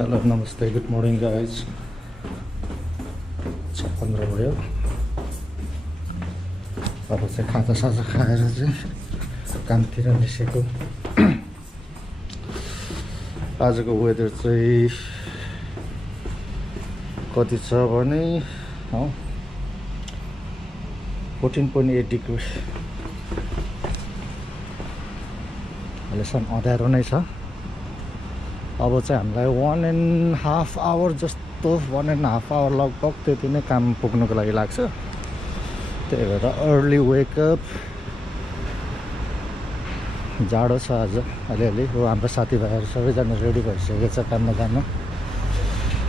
Hello, namaste, good morning guys. 15 भयो अब चाहिँ खाजा साजा खाएर चाहिँ कामतिर निस्केको आजको वेदर चाहिँ कति छ भने 14.8 डिग्री अहिलेसम्म अँध्यारो नै छ अब चाहिँ हामीलाई 1.5 आवर जस्तो 1.5 आवर लगभग त्यति नै काम पुग्नुको लागि लाग्छ त्यही भएर अर्ली वेकअप जाडो छ आज अलिअलि हो हाम्रो साथीभाइहरू सबैजना रेडी भइसकेको छ काममा जान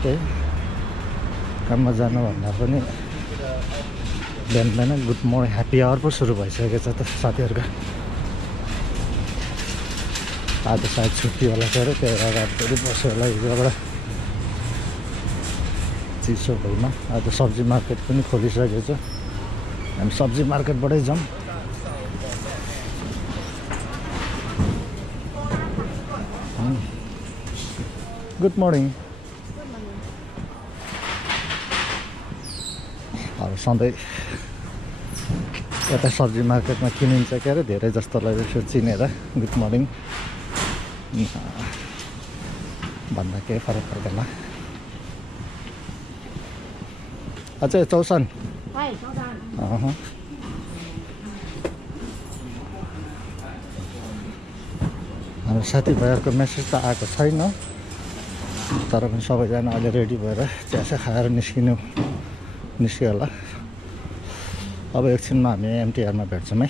त्यही काममा जानु भन्दा पनि बिहान बिहान गुड मर्निङ ह्याप्पी आवर पो सुरु भइसकेको छ त साथीहरूका आज सायद छुट्टी होला सर त्यही भएर रातभरि बस्यो होला हिजोबाट चिसो भएन आज सब्जी मार्केट पनि खोलिसकेको छ हामी सब्जी मार्केटबाटै जाउँ गुड मर्निङ अब सधैँ यता सब्जी मार्केटमा किनिन्छ के अरे धेरै जस्तोलाई यसो चिनेर गुड मर्निङ भन्दा केही फरक पर्दैन अझै चौसन हाम्रो साथीभाइहरूको मेसेज त आएको छैन तर पनि सबैजना अहिले रेडी भएर चियासा खाएर निस्क्यो होला अब एकछिनमा हामी एमटिआरमा भेट्छौँ है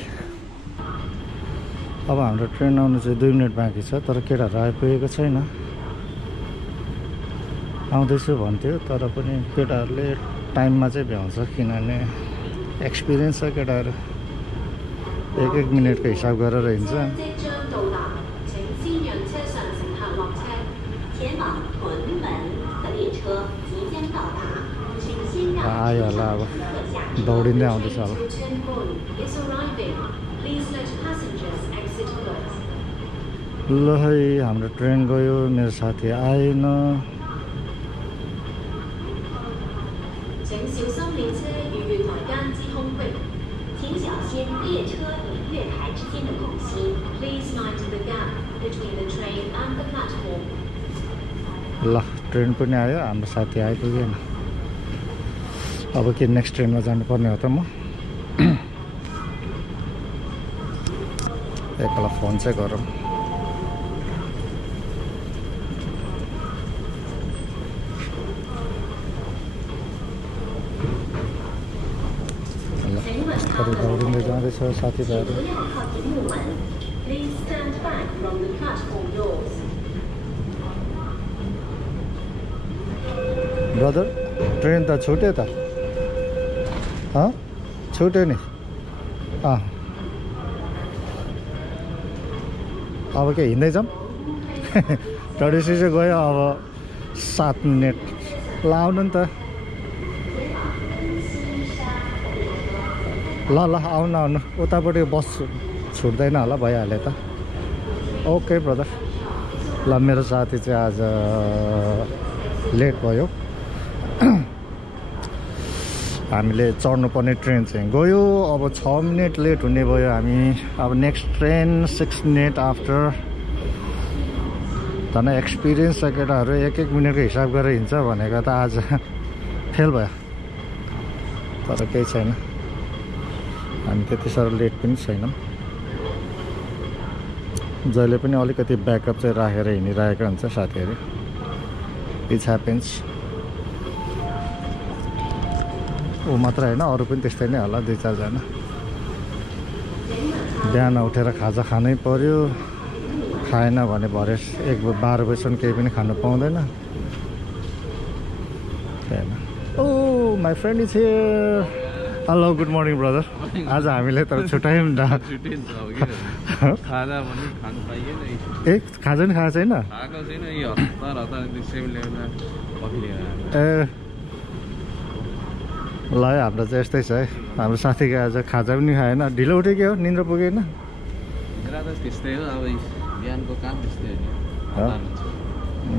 अब हाम्रो ट्रेन आउनु चाहिँ 2 मिनट बाँकी छ तर केटाहरू आइपुगेको छैन आउँदैछु भन्थ्यो तर पनि केटाहरूले टाइममा चाहिँ भ्याउँछ किनभने एक्सपिरियन्स छ केटाहरू 1-1 मिनटको हिसाब गरेर हिँड्छ आयो होला अब दौडिँदै आउँदैछ होला ल है हाम्रो ट्रेन गयो मेरो साथी आएन ल ट्रेन पनि आयो हाम्रो साथी आइपुगेन अब के नेक्स्ट ट्रेनमा जानुपर्ने हो त म एकला फोन चाहिँ गरौँ दौडिँदै जाँदैछ साथीभाइहरू ब्रदर ट्रेन त छुट्यो त छुट्यो नि अब के हिँड्दै जाऊँ टडिसी चाहिँ गयो अब 7 मिनट लाउनु नि त ल आउनु उतापट्टि बस छुट्दैन होला भइहाल्यो त ओके ब्रदर ल मेरो साथी चाहिँ आज लेट भयो हामीले चढ्नुपर्ने ट्रेन चाहिँ गयो अब 6 मिनट लेट हुने भयो हामी अब नेक्स्ट ट्रेन 6 मिनट आफ्टर धन एक्सपिरियन्स छ केटाहरू 1-1 मिनटको हिसाब गरेर हिँड्छ भनेको त आज फेल भयो तर केही छैन हामी त्यति साह्रो लेट पनि छैनौँ जहिले पनि अलिकति ब्याकअप चाहिँ राखेर हिँडिरहेको हुन्छ साथीहरू इट्स ह्यापेन्स ऊ मात्र होइन अरू पनि त्यस्तै नै होला 2-4 जना बिहान उठेर खाजा खानै पर्यो खाएन भने भरे 12 बजीसम्म केही पनि खानु पाउँदैन oh my friend is here hello good morning brother आज हामीले त छुट्यायौँ नि ए खाजा नि खाएको छैन ए ल हाम्रो चाहिँ यस्तै छ है हाम्रो साथीको आज खाजा पनि खाएन ढिलो उठ्यो के हो निन्द्रा पुगेन त्यस्तै हो अब बिहानको काम त्यस्तै हो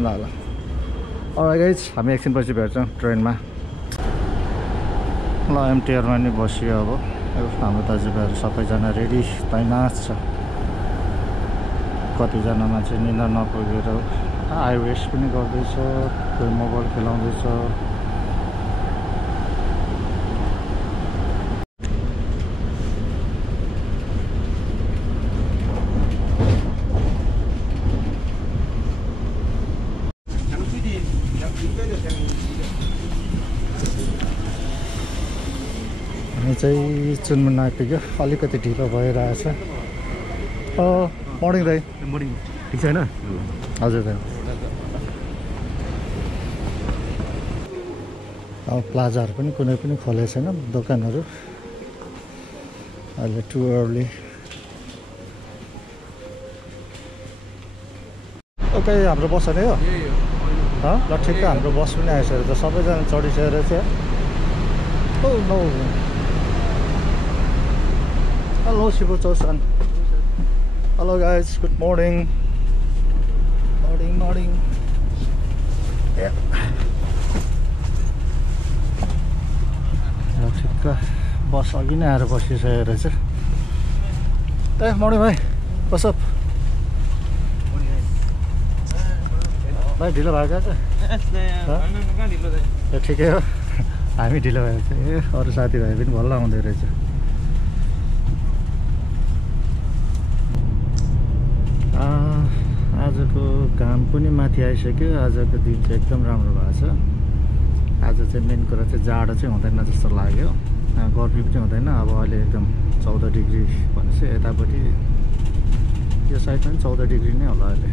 ल ल अलराइट गाइज हामी एकछिनपछि भेट्छौँ ट्रेनमा ल एमटिआरमा नि बसियो अब हाम्रो दाजुभाइहरू सबैजना रेडी तैनाथ छ कतिजना मान्छे निन्द्रा नपुगेर आई वेस्ट पनि गर्दैछ कोही मोबाइल खेलाउँदैछ हामी चाहिँ चुनमुन आइपुग्यो अलिकति ढिलो भइरहेछ मर्निङ दाइ मर्निङ ठिक छैन हजुर दाइ अब प्लाजाहरू पनि कुनै पनि खोलेको छैन दोकानहरू अहिले टु अर्ली ओके हाम्रो बस नै हो ल ठिक छ हाम्रो बस पनि आइसकेको छ सबैजना चढिसकेर चाहिँ Hello, Shibuto-san. Hello, guys. Good morning. Morning. Yeah. ठिक्क बस अघि नै आएर बसिसकेको रहेछ मर्निङ भाइ कसप भाइ ढिलो भएको छ ठिकै हो हामी ढिलो भएको छ अरू साथीभाइ पनि बल्ल आउँदै रहेछ आजको घाम पनि माथि आइसक्यो आजको दिन चाहिँ एकदम राम्रो भएको छ आज चाहिँ मेन कुरा चाहिँ जाडो चाहिँ हुँदैन जस्तो लाग्यो गर्मी पनि हुँदैन अब अहिले एकदम 14 डिग्री भनेपछि यतापट्टि यो साइडमा पनि 14 डिग्री नै होला अहिले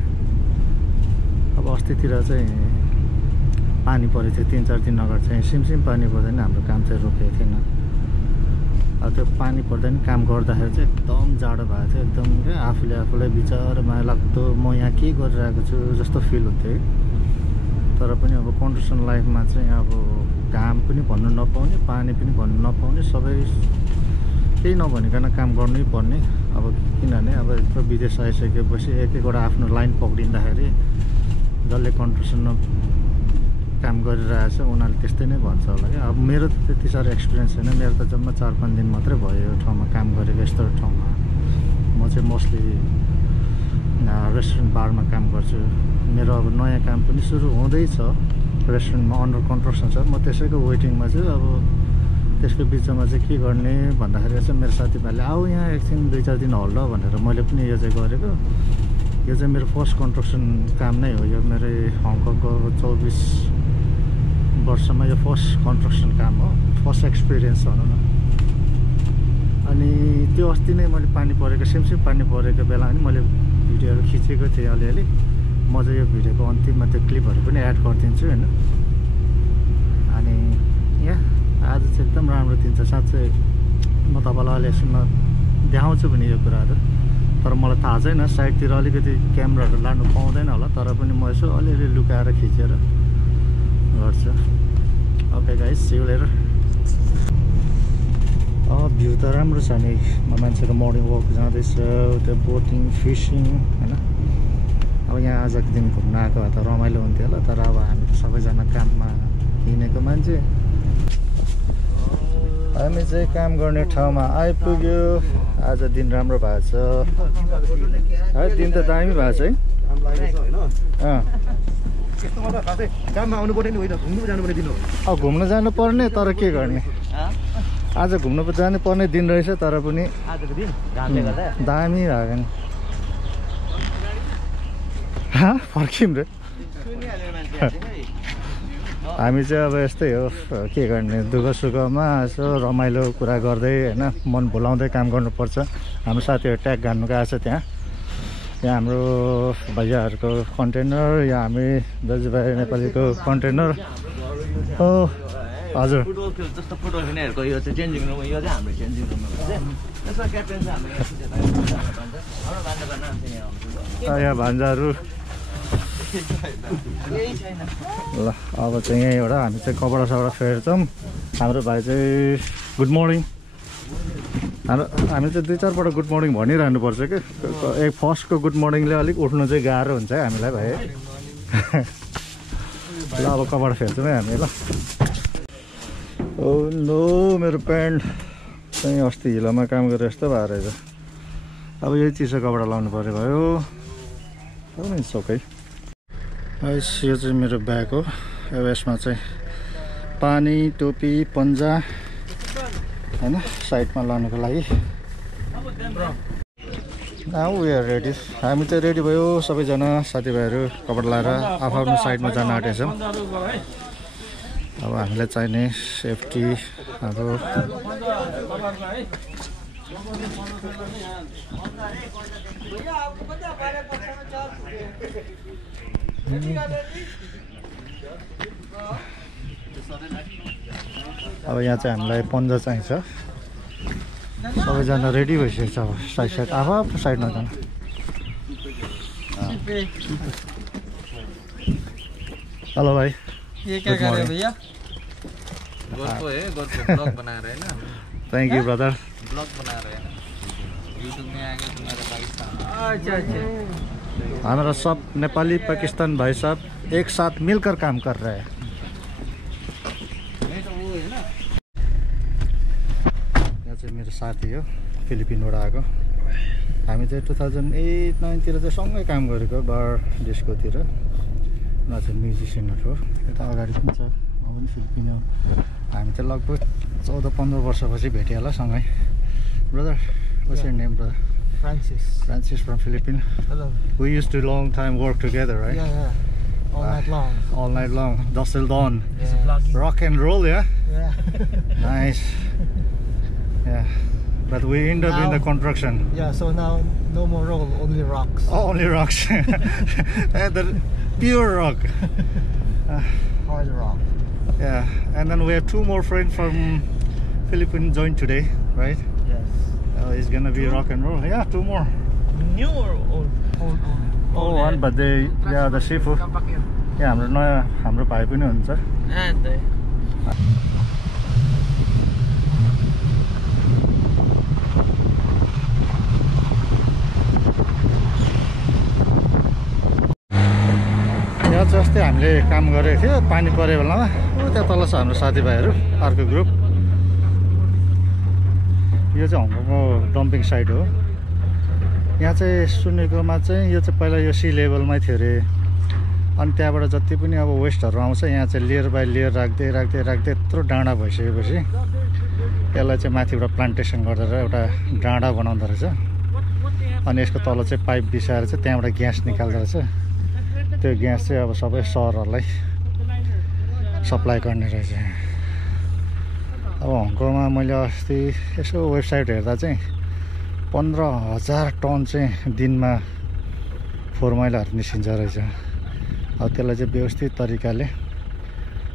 अब अस्तितिर चाहिँ पानी परेको थियो 3-4 दिन अगाडि चाहिँ सिमसिम पानी पर्दैन हाम्रो काम चाहिँ रोकेको थिएन अब त्यो पानी पर्दैन काम गर्दाखेरि चाहिँ एकदम जाडो भएको थियो एकदम क्या आफूलाई बिचारा माया लाग्दो म यहाँ के गरिरहेको छु जस्तो फिल हुन्थ्यो तर पनि अब कन्स्ट्रक्सन लाइफमा चाहिँ अब घाम पनि भन्नु नपाउने पानी पनि भन्नु नपाउने सबै केही नभनिकन काम गर्नै पर्ने अब किनभने अब यत्रो विदेश आइसकेपछि एक-एकवटा आफ्नो लाइन पक्रिँदाखेरि जसले कन्स्ट्रक्सनमा काम गरिरहेछ उनीहरूले त्यस्तै नै भन्छ होला क्या अब मेरो त त्यति साह्रो एक्सपिरियन्स छैन मेरो त जम्मा 4-5 दिन मात्रै भयो यो ठाउँमा काम गरेको यस्तो ठाउँमा म चाहिँ मोस्टली रेस्टुरेन्ट बारमा काम गर्छु मेरो अब नयाँ काम पनि सुरु हुँदैछ रेस्टुरेन्टमा अन्डर कन्स्ट्रक्सन छ म त्यसैको वेटिङमा चाहिँ अब त्यसको बिचमा चाहिँ के गर्ने भन्दाखेरि चाहिँ मेरो साथीभाइले आऊ यहाँ एकछिन 2-4 दिन हल्ल भनेर मैले पनि यो चाहिँ गरेको यो चाहिँ मेरो फर्स्ट कन्स्ट्रक्सन काम नै हो यो मेरो हङकङको 24 वर्षमा यो फर्स्ट कन्स्ट्रक्सन काम हो फर्स्ट एक्सपिरियन्स भनौँ न अनि त्यो अस्ति नै मैले पानी परेको सिमसिम पानी परेको बेला पनि मैले भिडियोहरू खिचेको थिएँ अलिअलि म चाहिँ यो भिडियोको अन्तिममा त्यो क्लिपहरू पनि एड गरिदिन्छु होइन अनि यहाँ आज चाहिँ एकदम राम्रो दिन छ साँच्चै म तपाईँलाई अहिले एकछिन देखाउँछु भने यो कुराहरू तर मलाई थाहा छैन साइडतिर अलिकति क्यामेराहरू लानु पाउँदैन होला तर पनि म यसो अलिअलि लुकाएर खिचेर गर्छु okay guys see you later view त राम्रो छ नि मान्छेहरू मर्निङ वक जाँदैछ त्यो बोटिङ फिसिङ होइन अब यहाँ आजको दिन घुम्न आएको भए त रमाइलो हुन्थ्यो होला तर अब हामी त सबैजना काममा हिँडेको मान्छे हामी चाहिँ काम गर्ने ठाउँमा आइपुग्यो आज दिन राम्रो भएको छ है दिन त दामी भएको छ है घुम्न जानु पर्ने तर के गर्ने आज घुम्न जानु पर्ने दिन रहेछ तर पनि दामी भएको नि फर्किम रे हामी चाहिँ अब यस्तै हो के गर्ने दुःख सुखमा यसो रमाइलो कुरा गर्दै होइन मन भुलाउँदै काम गर्नुपर्छ हाम्रो साथीहरू ट्याग गान्नु गएको छ त्यहाँ हाम्रो भैयाहरूको कन्टेनर या हामी दाजुभाइ नेपालीको कन्टेनर हो हजुर यहाँ भान्जाहरू ल अब चाहिँ यहीँबाट हामी चाहिँ कपडा सपडा फेर्छौँ हाम्रो भाइ चाहिँ गुड मर्निङ हामी चाहिँ 2-4 पल्ट गुड मर्निङ भनिरहनुपर्छ कि फर्स्टको गुड मर्निङले अलिक उठ्नु चाहिँ गाह्रो हुन्छ है हामीलाई भाइ ल अब कपडा फेर्छौँ है हामी ल। ओ नो मेरो प्यान्ट चाहिँ अस्ति हिलोमा काम गरेर यस्तो भएर रहेछ। अब यही चिसो कपडा लाउनु पर्यो भयो नि सोकै। यो चाहिँ मेरो ब्याग हो। अब यसमा चाहिँ पानी टोपी पन्जा हैन साइडमा लानुको लागि। Now we are ready. हामी चाहिँ रेडी भयो सबैजना साथीभाइहरू कपडा लाएर आफ्नो साइडमा जान आँटेछौँ। अब हामीलाई चाहिने सेफ्टी अब यहाँ चाहिँ हामीलाई पन्जा चाहिन्छ। सबैजना रेडी भइसकेको छ। अब साइड आफ्नो साइडमा जानु। हेलो भाई, ये क्या कर रहे हो भैया? गोरको है, गोरको ब्लॉग बना रहे हैं ना। Thank you brother. ब्लॉग बना रहे हैं ना, यूट्यूब में आएंगे तुम्हारे पाकिस्तान। अच्छा। हमारा सब नेपाली पाकिस्तान भाई साहब एक साथ मिलकर काम कर रहे हैं। यहाँ चाहिँ मेरो साथी हो फिलिपिनबाट आएको। हामी चाहिँ 2008-9 तिर चाहिँ सँगै काम गरेको बार डिस्कोतिर। उनीहरू चाहिँ म्युजिसियनहरू हो। यता अगाडि पनि छ, म पनि फिलिपिन हो। हामी चाहिँ लगभग 14-15 वर्षपछि भेट्यो होला सँगै। Brother, what's your name, brother? Francis from Philippines. Hello. We used to long time work together, right? Yeah. All night long. Dusk till dawn. Yeah. Rock and roll, yeah? Yeah. Nice. Yeah. But we end up in the construction. Yeah, so now no more roll, only rocks. Oh, only rocks. The pure rock. Hard rock. Yeah. And then we have 2 more friends from Philippines joined today, right? Yes. It's gonna be rock and roll. Yeah, 2 more. New or old? Oh, one, but they, yeah, the seafood. Yeah, हाम्रो भाइ पनि हुन्छ। यहाँ चाहिँ अस्ति हामीले काम गरेको थियो पानी परे बेलामा। त्यहाँ तल छ हाम्रो साथीभाइहरू अर्को ग्रुप। यो चाहिँ हङकङको डम्पिङ साइट हो। यहाँ चाहिँ सुनेकोमा चाहिँ यो चाहिँ पहिला यो सी लेभलमै थियो अरे। अनि त्यहाँबाट जति पनि अब वेस्टहरू आउँछ यहाँ चाहिँ लेयर बाई लेयर राख्दै यत्रो डाँडा भइसकेपछि यसलाई चाहिँ माथिबाट प्लान्टेसन गरेर एउटा डाँडा बनाउँदो रहेछ। अनि यसको तल चाहिँ पाइप बिसाएर चाहिँ त्यहाँबाट ग्यास निकाल्दो रहेछ। त्यो ग्यास चाहिँ अब सबै सहरहरूलाई सप्लाई गर्ने रहेछ। अब हङकङमा मैले अस्ति यसो वेबसाइट हेर्दा चाहिँ 15,000 टन चाहिँ दिनमा फोहोर मैलाहरू निस्किन्छ रहेछ। अब त्यसलाई चाहिँ व्यवस्थित तरिकाले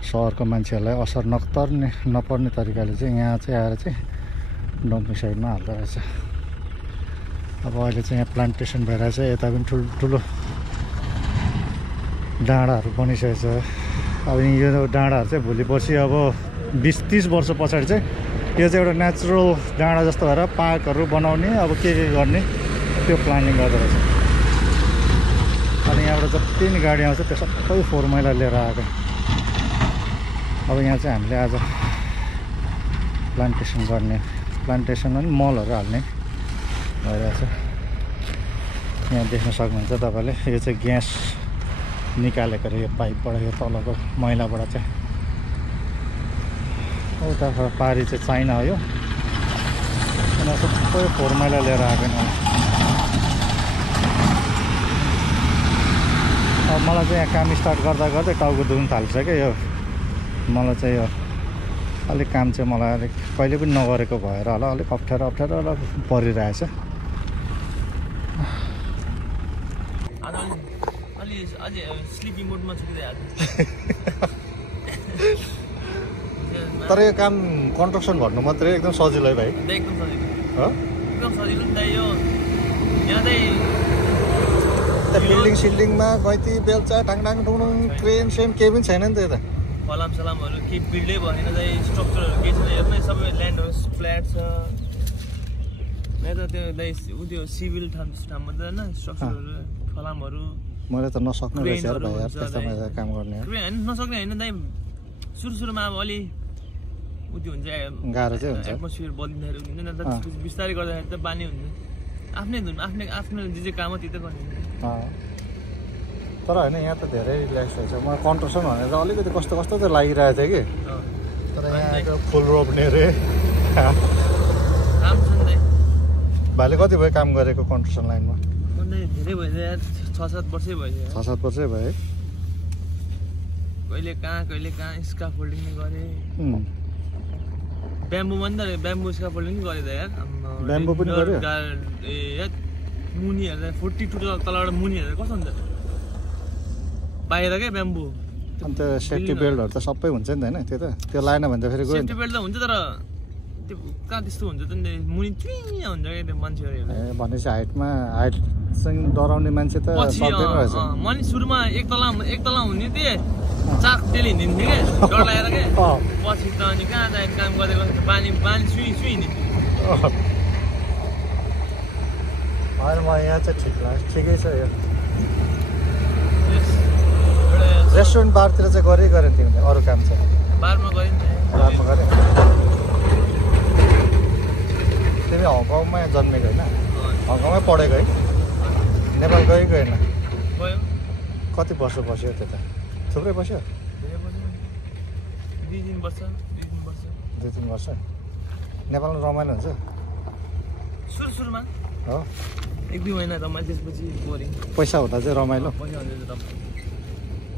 सहरको मान्छेहरूलाई असर नपर्ने तरिकाले चाहिँ यहाँ चाहिँ आएर चाहिँ डम्पिङ साइडमा हाल्दो रहेछ। अब अहिले चाहिँ यहाँ प्लान्टेसन भइरहेछ। यता पनि ठुल्ठुलो डाँडाहरू बनिसकेको छ। अब यो डाँडाहरू चाहिँ भोलि पर्सि अब 20-30 वर्ष पछाडि चाहिँ यो चाहिँ एउटा नेचुरल डाँडा जस्तो भएर पार्कहरू बनाउने अब के गर्ने त्यो प्लानिङ गर्दो रहेछ। अनि यहाँबाट जति नि गाडी आउँछ त्यो सबै फोहोर मैला लिएर आएको। अब यहाँ चाहिँ हामीले आज प्लान्टेसन अनि मलहरू हाल्ने भइरहेछ। यहाँ देख्न सक्नुहुन्छ तपाईँले यो चाहिँ ग्यास निकालेको रे यो पाइपबाट, यो तलको मैलाबाट चाहिँ। उता पारी चाहिँ चाइना हो यो। यिनीहरू सबै फोहोर मैला लिएर आएको नि। अब मलाई चाहिँ यहाँ काम स्टार्ट गर्दा टाउको दुख्न थालिसक्यो। यो मलाई चाहिँ यो अलिक काम चाहिँ मलाई अलिक कहिले पनि नगरेको भएर होला अलिक अप्ठ्यारो परिरहेछ। तर यो काम कन्स्ट्रक्सन भन्नु मात्रै एकदम सजिलो है भाइ। एकदम सजिलो हो, एकदम सजिलो नि त। यो यहाँ चाहिँ बिल्डिङ सिल्डिङमा गैती बेल्चा टाङटाङ टुङटुङ क्रेन सेम केही पनि छैन नि त यता। फलाम सलामहरू केही बिल्डै भएन चाहिँ स्ट्रक्चरहरू केही छैन। हेर्नु सबै ल्यान्ड हाउस फ्ल्याट छ। मेरो त्यो त्यो सिभिल ठाउँमा त हैन स्ट्रक्चरहरु फलामहरु मैले त नसक्ने रहेछ यार भाइ यार त्यस्तोमा काम गर्ने हैन नसक्ने हैन दाइ सुरुमा अब अलि उति हुन्छ गाह्रो चाहिँ हुन्छ एटमोस्फियर बदलिँदाखेरि हुन्छ नि त बिस्तारै गर्दाखेरि त बानी हुन्छ आफ्नो जे काम हो त्यो त गर्ने तर हैन यहाँ त धेरै रिल्याक्स हुन्छ म कन्ट्रक्सन भनेर अलिकति कस्तो कस्तो चाहिँ लागिरहेको थियो कि तर यहाँ फुल रोप्ने रे काम छ नि दाइ भाइले कति भयो काम गरेको कन्स्ट्रक्सन लाइनमा धेरै भयो यार 6-7 वर्षै भयो 6-7 वर्षै भयो कहिले कहाँ स्काफोल्डिङ गरे ब्याम्बू पनि त ब्याम्बू स्काफोल्डिङ गरे त यार ब्याम्बू पनि गर्यो ए मुनी हेर्दा 42 तलबाट मुनी हेर्दा कस्तो हुन्छ बाहिर के ब्याम्बू अन्त सेफ्टी बेल्टहरु त सबै हुन्छ नि हैन त्यो लाएन भने त फेरि गयो सेफ्टी बेल्ट त हुन्छ तर त्यो कहाँ त्यस्तो हुन्छ त नि मुनी चुइया हुन्छ के त्यो मान्छेहरु ए भनेपछि हाइट सँग डराउने मान्छे त सक्दैन रहेछ मैले सुरुमा एक तला हुने थिए चाक तेल हिँड्दिन्थ्यो के डर लागेर के पछि त अनि कहाँ जाए काम गरेको पानी सुई हिँड्दिन्थ्यो हैन म यहाँ चाहिँ ठिक लाग्छ ठिकै छ यो रेस्टुरेन्ट बारतिर चाहिँ गरेन तिमीले अरु काम चाहिँ बारमा गरिन् बारमा गरे तिमी हङकङमा जन्मेको हैन हङकङमै पढेको है नेपाल गएको हैन गयो कति वर्ष बस्यो त्यता थुप्रै बस्यो 2-3 वर्ष 2-3 वर्ष नेपालमा रमाइलो हुन्छ सुरुमा हो 1-2 महिना रमाइलो त्यसपछि बोरिङ पैसा हुँदा चाहिँ रमाइलो पैसा हुँदा चाहिँ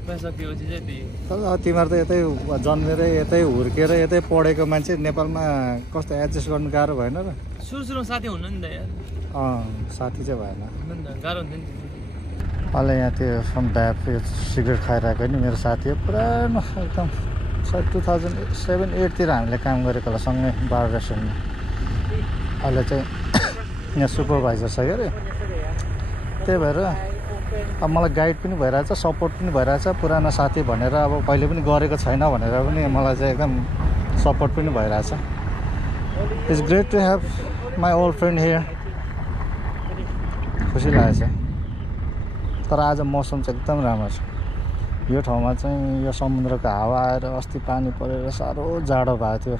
पैसा सकिएपछि चाहिँ तर तिमीहरू त यतै जन्मेर यतै हुर्केर यतै पढेको मान्छे नेपालमा कस्तो एडजस्ट गर्नु गाह्रो भएन र सुरुमा साथी हुनु नि त यार साथी चाहिँ भएन गाह्रो हुन्छ नि अहिले यहाँ त्यो सम ड्याप सिगरेट खाइरहेको नि मेरो साथी हो पुरानो एकदम 2007-8 तिर हामीले काम गरेको होला सँगै बार रेस्टुरेन्टमा अहिले चाहिँ यहाँ सुपरभाइजर छ अरे त्यही भएर अब मलाई गाइड पनि भइरहेछ सपोर्ट पनि भइरहेछ पुरानो साथी भनेर अब कहिले पनि गरेको छैन भनेर पनि मलाई चाहिँ एकदम सपोर्ट पनि भइरहेछ it's great to have my old friend here खुसी लागेछ तर आज मौसम चाहिँ एकदम राम्रो छ यो ठाउँमा चाहिँ यो समुद्रको हावा आएर अस्ति पानी परेर साह्रो जाडो भएको थियो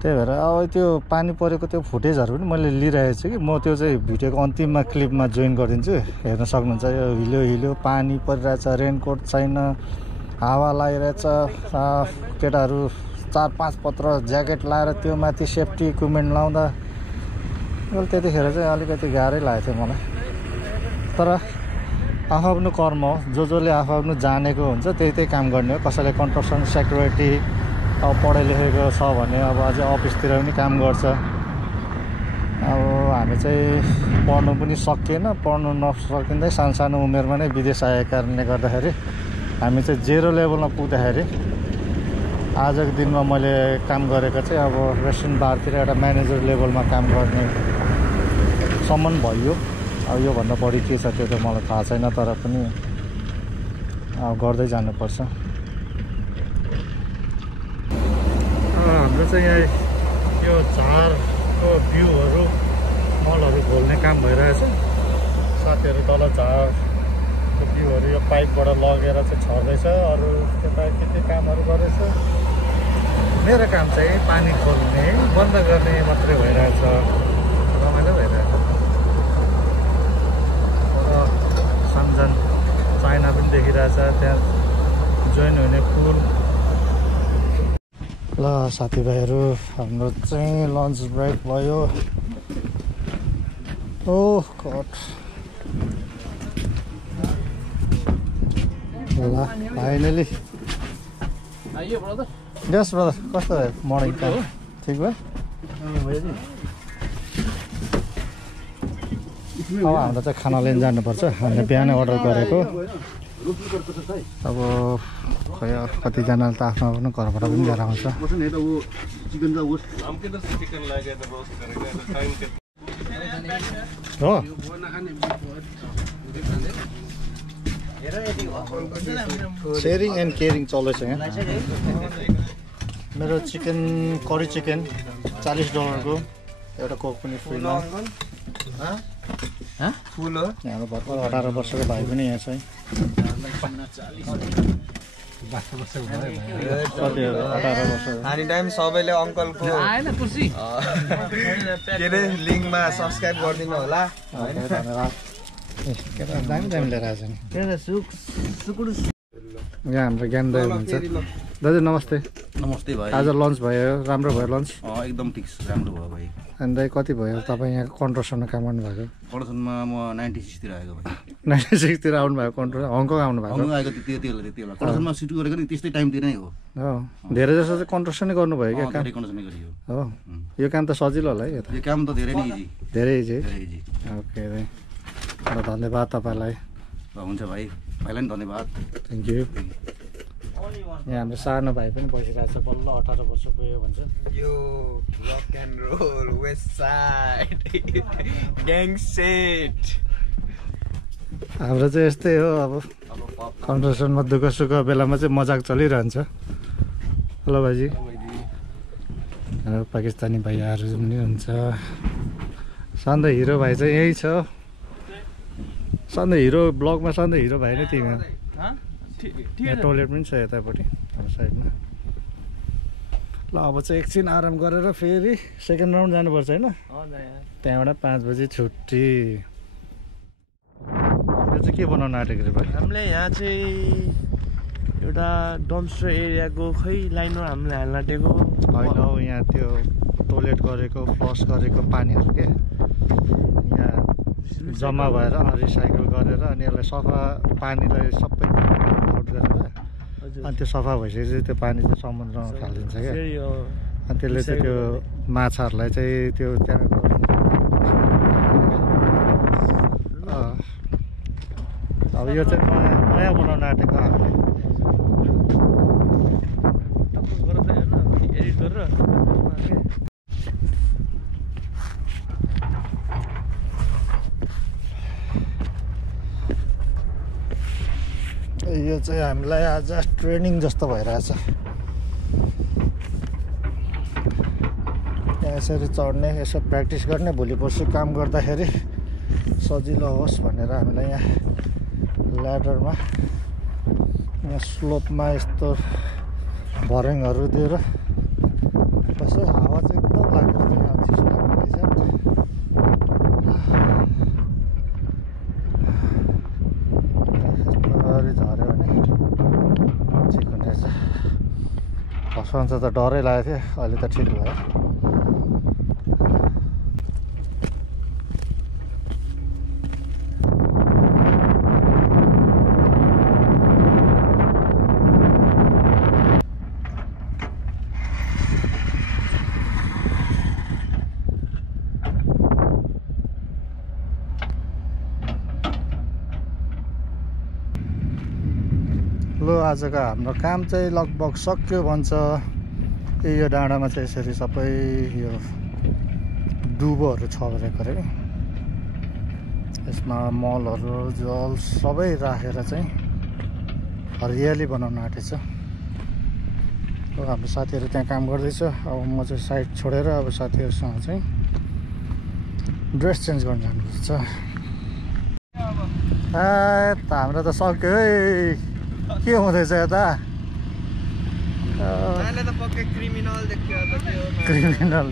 त्यही भएर अब त्यो पानी परेको त्यो फुटेजहरू पनि मैले लिइरहेको छु कि म त्यो चाहिँ भिडियोको अन्तिममा क्लिपमा जोइन गरिदिन्छु हेर्न सक्नुहुन्छ यो हिलो पानी परिरहेछ रेनकोट छैन हावा लागिरहेछ केटाहरू 4-5 पत्र ज्याकेट लाएर त्यो माथि सेफ्टी इक्विपमेन्ट लाउँदा त्यतिखेर चाहिँ अलिकति गाह्रै लागेको थियो मलाई तर आफ्नो कर्म हो जसले आफ्नो जानेको हुन्छ त्यही काम गर्ने हो कसैले कन्स्ट्रक्सन सेक्युरिटी अब पढे लेखेको छ भने अब अझै अफिसतिर पनि काम गर्छ अब हामी चाहिँ पढ्नु पनि सकिएन पढ्नु नसकिँदै सानो उमेरमा नै विदेश आएको कारणले गर्दाखेरि हामी चाहिँ 0 लेभलमा पुग्दाखेरि आजको दिनमा मैले काम गरेको चाहिँ अब रेस्टुरेन्ट बारतिर एउटा म्यानेजर लेभलमा काम गर्ने सम्म भयो अब योभन्दा बढी के छ त्यो त मलाई थाहा छैन तर पनि अब गर्दै जानुपर्छ हाम्रो चाहिँ यहाँ यो झारको भ्यूहरू मलहरू खोल्ने काम भइरहेछ साथीहरू तल झारको भ्यूहरू यो पाइपबाट लगेर चाहिँ छर्दैछ अरू त्यता के कामहरू गर्दैछ मेरो काम चाहिँ पानी खोल्ने बन्द गर्ने मात्रै भइरहेछ रमाइलो भइरहेछ सन्जन चाइना पनि देखिरहेछ त्यहाँ जोइन हुने पुल ल साथीभाइहरू हाम्रो चाहिँ लन्च ब्रेक भयो ओह गॉड ल फाइनली यस ब्रदर कस्तो भयो मर्निङ काम ठिक भयो अब हाम्रो चाहिँ खाना लिन जानुपर्छ हामीले बिहानै अर्डर गरेको अब खोइ कतिजनाले त आफ्नो आफ्नो घरबाट पनि लिएर आउँछ हो सेयरिङ एन्ड केयरिङ चल्दैछ यहाँ मेरो चिकन करी चिकन $40 को एउटा कोक पनि फ्रीमा फुल हो हाम्रो भर्खर 18 वर्षको भाइ पनि यहाँ छ है हानी टाइम सबैले अङ्कलको आएन कुर्सी के रे लिङ्कमा सब्स्क्राइब गरिदिनु होला धन्यवाद दामी दामी लिएर आएछ नि यहाँ हाम्रो ज्ञान दाइ हुनुहुन्छ दाजु नमस्ते नमस्ते भाइ आज लन्च भयो राम्रो भयो लन्च एकदम ठिक राम्रो भयो भाइ अनि दाइ कति भयो तपाईँ यहाँ कन्ट्रक्सनमा काम गर्नुभएको कन्ट्रक्सनमा म 96 तिर आएको भाइ 96 तिर आउनुभएको कन्ट्रक्सन हङकङ आउनुभएको हङकङ आएको त्यति बेला कन्ट्रक्सनमा सुट गरेको नि त्यस्तै टाइमतिर नै हो धेरै जस्तो चाहिँ कन्ट्रक्सनै गर्नुभयो क्या काम कन्ट्रक्सनै गरियो हो यो काम त सजिलो होला है यो काम त धेरै नै इजी धेरै इजी धेरै इजी ओके दाइ धन्यवाद तपाईँलाई हुन्छ भाइ भाइलाई पनि धन्यवाद थ्याङ्क यू यहाँ हाम्रो सानो भाइ पनि बसिरहेको छ बल्ल 18 वर्ष पुग्यो भन्छ यो rock and roll west side gang set हाम्रो चाहिँ यस्तै हो अब कन्ट्रक्सनमा दुःख सुख बेलामा चाहिँ मजाक चलिरहन्छ हेलो भाइजी पाकिस्तानी भाइहरू पनि हुन्छ सधैँ हिरो भाइ चाहिँ यही छ सधैँ हिरो ब्लगमा सधैँ हिरो भाइ नै तिमी यहाँ टोइलेट पनि छ यतापट्टि हाम्रो साइडमा ल अब चाहिँ एकछिन आराम गरेर फेरि सेकेन्ड राउन्ड जानुपर्छ होइन त्यहाँबाट 5 बजी छुट्टी यो चाहिँ के बनाउनु आँटेको रे भाइ हामीले यहाँ चाहिँ एउटा डम्स्टर एरियाको खै लाइनमा हामीले हाल्न आँटेको होइन हौ यहाँ त्यो टोइलेट गरेको फ्लस गरेको पानीहरू के यहाँ जम्मा भएर रिसाइकल गरेर अनि यसलाई सफा पानीलाई सबै आउट गरेर अनि त्यो सफा भइसकेपछि त्यो पानी चाहिँ समुद्रमा फालिदिन्छ क्या अनि त्यसले चाहिँ त्यो माछाहरूलाई चाहिँ त्यो त्यहाँ अब यो चाहिँ नयाँ बनाउन आँटेको हामीले एडिट गरेर यो चाहिँ हामीलाई आज ट्रेनिङ जस्तो भइरहेछ यहाँ यसरी चढ्ने यसो प्र्याक्टिस गर्ने भोलि पर्सि काम गर्दाखेरि सजिलो होस् भनेर हामीलाई यहाँ ल्याडरमा यहाँ स्लोपमा यस्तो भर्याङहरू दिएर बस्यो हावा चाहिँ एकदम लाग्दो रहेछ यहाँ चिसो लाग्दो रहेछ झऱ्यो भने ठिक हुने रहेछ फर्स्टमा त डरै लागेको थियो अहिले त ठिक भयो आजको हाम्रो काम चाहिँ लगभग सक्यो भन्छ यो डाँडामा चाहिँ यसरी सबै यो डुबोहरू छरेको अरे यसमा मलहरू जल सबै राखेर चाहिँ हरियाली बनाउन आँटेछ हाम्रो साथीहरू त्यहाँ काम गर्दैछ अब म चाहिँ साइड छोडेर अब साथीहरूसँग चाहिँ ड्रेस चेन्ज गर्न जानुपर्छ हाम्रो त सक्यो है के हुँदैछ यता क्रिमिनल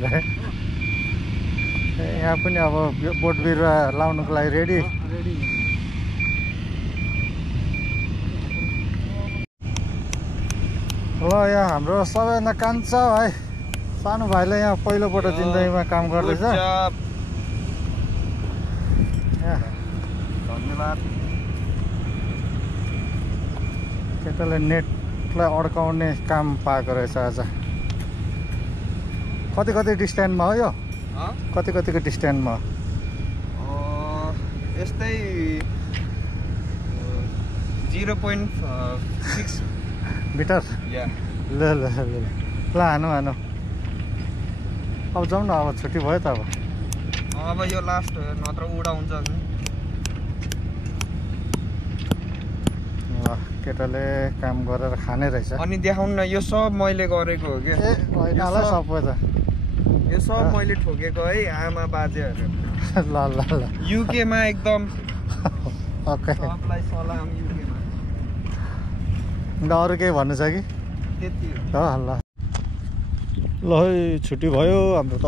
यहाँ पनि अब बोट बिरुवा लाउनुको लागि रेडी ल यहाँ हाम्रो सबैभन्दा कान्छा भाइ सानो भाइले यहाँ पहिलोपल्ट जिन्दगीमा काम गर्दैछ धन्यवाद केटाले नेटलाई अड्काउने काम पाएको रहेछ आज कति कति डिस्टेन्समा हो यो कति कतिको डिस्टेन्समा यस्तै 0.6 मिटर ल ल ल हानु हानु अब जाउँ न अब छुट्टी भयो त अब यो लास्ट नत्र उडा हुन्छ केटाले काम गरेर खाने रहेछ अनि देखाउन न यो सब मैले गरेको हो के ए होइन होला सबै त यो सब मैले ठोकेको है आमा बाजेहरु ल ल ल युके मा एकदम ओके सबलाई सलाम युके मा ल अरु केही भन्नु छ कि त्यति ल हो ल ल है छुट्टी भयो हाम्रो त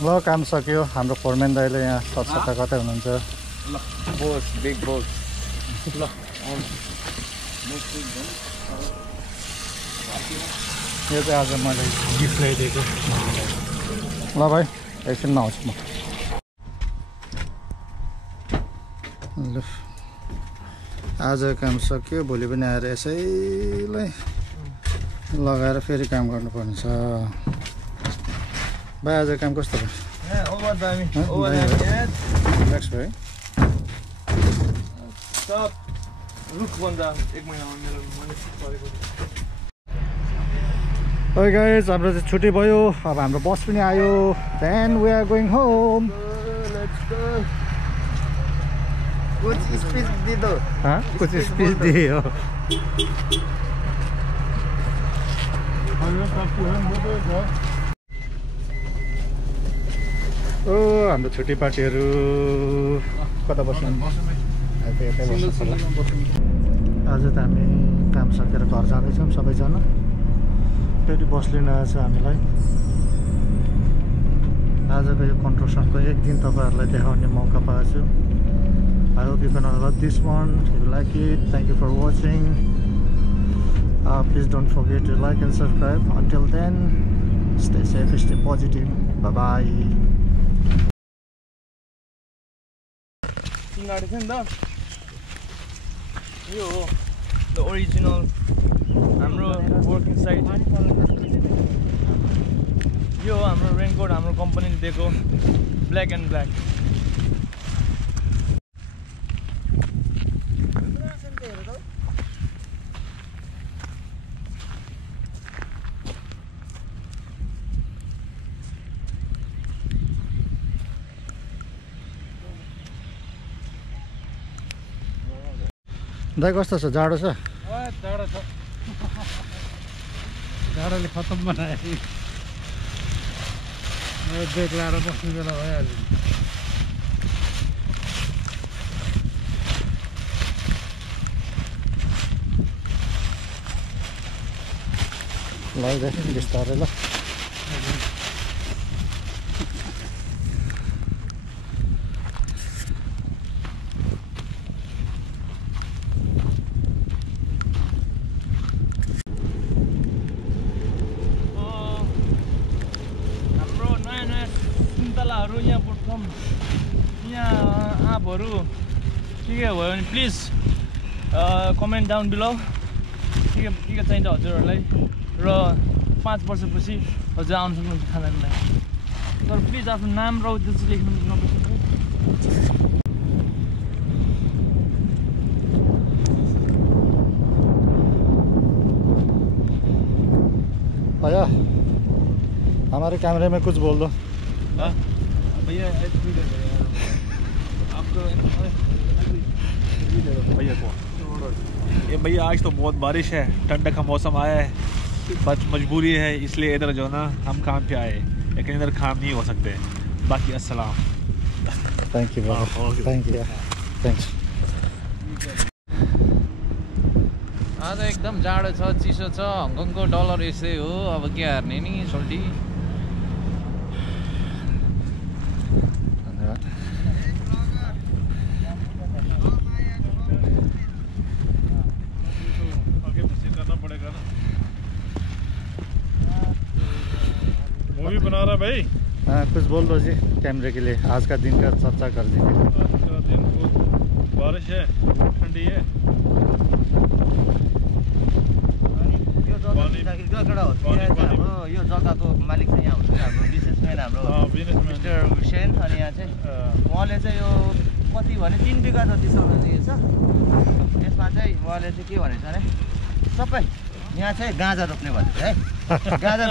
ल काम सक्यो हाम्रो फोरम्यान दाइले यहाँ सरसफाइ कतै हुनुहुन्छ ल बोस बिग बोस ल यो चाहिँ आज मैले गिफ्ट ल्याइदिएको ल भाइ एकछिन आउँछु म ल आज काम सक्यो भोलि पनि आएर यसैलाई लगाएर फेरि काम गर्नुपर्ने छ भाइ आज काम कस्तो भयो ओभर दामी नेक्स्ट भाइ सब रुख बन्दा 1 महिनामा मेरो मैले गरेको ओके गाइज हाम्रो चाहिँ छुट्टी भयो अब हाम्रो बस पनि आयो then we are going home कुछ स्पीच दिदो कुछ स्पीच दियो ओ हाम्रो छुट्टी पार्टीहरू कता बस्नु आज त हामी काम सकेर घर जाँदैछौँ सबैजना फेरि बस लिन आएछ हामीलाई आजको यो कन्स्ट्रक्सनको एक दिन तपाईँहरूलाई देखाउने मौका पाएछु I hope you're gonna love this one. If you like it, thank you for watching. Please don't forget to like and subscribe. Until then, stay safe, stay positive. Bye bye. सिंगाडे छ नि त यो हो द ओरिजिनल हाम्रो working site यो हो हाम्रो raincoat हाम्रो कम्पनीले दिएको ब्ल्याक एन्ड ब्ल्याक दाइ कस्तो छ जाडो छ जाडो छ जाडोले खतम बनाए ब्रेक लाएर बस्नु बेला भइहाल्यो लैदेखि बिस्तारै ल यहाँ पुट्छौँ यहाँ आँपहरू के भयो भने प्लिज कमेन्ट डाउन बिलो के चाहिन्छ हजुरहरूलाई र 5 वर्षपछि हजुर आउनु सक्नुहुन्छ खानाको लागि तर प्लिज आफ्नो नाम र उद्देश्य चाहिँ लेख्नु नबिर्सनु भैया हमारे कैमरे में कुछ बोल दो भैया आपको भैया को ये भैया आज तो बहुत बारिश है ठंडक का मौसम आया है बस मजबूरी है इसलिए इधर जो ना हम काम पे आए लेकिन इधर काम नहीं हो सकते बाकी अस्सलाम thank you thank you thanks आज एकदम जाडो छ चिसो छ हङकङको डलर यसै हो अब के हार्ने नि सोल्टी मूवी बना रहा भाई हाँ कुछ बोल दो जी कैमरे के लिए आज का दिन का चर्चा कर दीजिए आज का दिन बहुत बारिश है ठंडी है यो जग्गाको मालिक चाहिँ यहाँ हुन्छ हाम्रो बिजनेसम्यान हाम्रो मिस्टर हुसेन अनि यहाँ चाहिँ उहाँले चाहिँ यो कति भने 3 बिघा जति सौदा दिएछ यसमा चाहिँ उहाँले चाहिँ के भनेछ भने सबै यहाँ चाहिँ गाँजा रोप्ने भनेको है गाँजा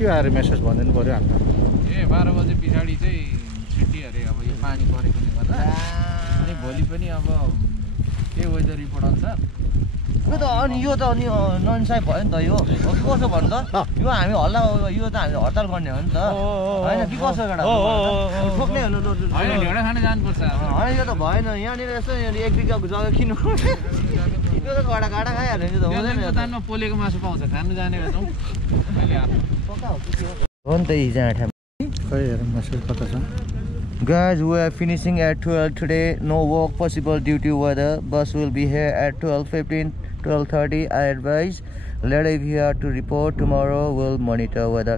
के आएर मेसेज भनिदिनु पऱ्यो हामीलाई। ए 12 बजे पछाडि चाहिँ छुट्टी अरे अब यो पानी परेकोले गर्दा। अनि भोलि पनि अब के वेदर रिपोर्ट अनुसार यो त अनि यो त अनि ननसाई भयो नि त यो कसो भन्नु त यो हामी हल्ला यो त हामीले हडताल गर्ने हो नि त होइन कि कसो एउटा ठोक्ने होइन ढेँडा खान जानुपर्छ। होइन यो त भएन यहाँनिर यसो 1 बिघाको जग्गा किन्नु यो त गाडा खाइहाल्यो नि त हुँदैन। दानमा पोलेको मासु पाउँछ खानु जानेको छौँ हो नि त हिजो आँटा खै हेरौँ मेसेज कता छ। Guys, we are finishing at 12 today. No walk possible due to weather. Bus will be here at 12:15, 12:30. I advise. Later, if you have to report tomorrow, we'll monitor weather.